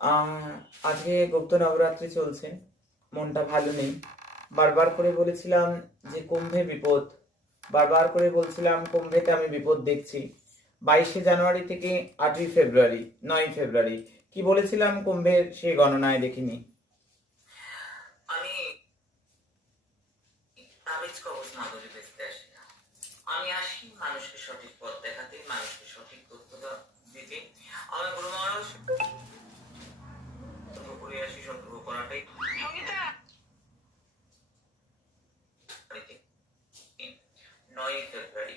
আজকে গুপ্ত নবরাত্রি চলছে, মনটা ভালো নেই। বারবার করে বলেছিলাম যে কুম্ভে বিপদ, বারবার করে বলছিলাম কুম্ভেতে আমি বিপদ দেখছি। 22শে জানুয়ারি থেকে 8ই ফেব্রুয়ারি, 9ই ফেব্রুয়ারি কি বলেছিলাম কুম্ভের সেই গণনায় দেখিনি। আমি তাবিজ কবজ মাদুরি বেচতে আসি না। আমি আসি মানুষকে সঠিক পথ দেখাতে, মানুষকে সঠিক তথ্য দিতে। আমার গুরু মহারাজ সতর্ক করে আসি, সতর্ক করাটাই 9ই ফেব্রুয়ারি,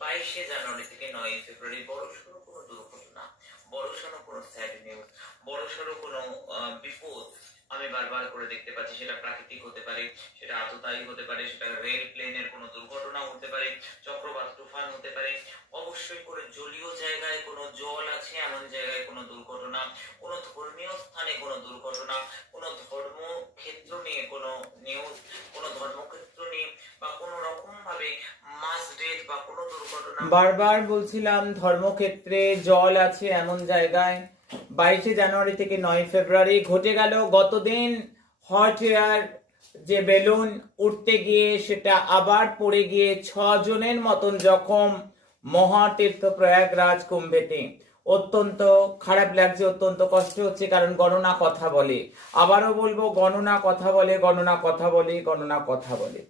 22শে জানুয়ারি থেকে 9ই ফেব্রুয়ারি বড় সড়ো কোনো দুর্ঘটনা, বড় সড়ো কোনো স্যাড নিউজ, বড় সড়ো কোনো বিপদ আমি বারবার করে দেখতে পাচ্ছি। সেটা প্রাকৃতিক হতে পারে, সেটা আততায়ী হতে পারে, সেটা রেল প্লেনের কোনো দুর্ঘটনা হতে পারে, চক্রবাত তুফান হতে পারে। অবশ্যই করে জলীয় জায়গায় কোনো জল আছে এমন জায়গায় কোনো দুর্ঘটনা, কোনো ধর্মীয় স্থানে কোনো দুর্ঘটনা, কোনো ধর্মক্ষেত্র নিয়ে কোনো নিউজ, কোনো ধর্মক্ষেত্র নিয়ে বা কোনো রকম ভাবে মাস ডেথ বা কোনো দুর্ঘটনা। বারবার বলছিলাম ধর্মক্ষেত্রে জল আছে এমন জায়গায়। 22শে জানুয়ারি থেকে 9ই ফেব্রুয়ারি ঘটে গেল গতদিন হট এয়ার যে বেলুন উঠতে গিয়ে সেটা আবার পড়ে গিয়ে 6 জনের মতন জখম মহাতীর্থ প্রয়াগরাজ কুম্ভেতে। অত্যন্ত খারাপ লাগছে, অত্যন্ত কষ্ট হচ্ছে, কারণ গণনা কথা বলে। আবারও বলবো, গণনা কথা বলে, গণনা কথা বলে, গণনা কথা বলে।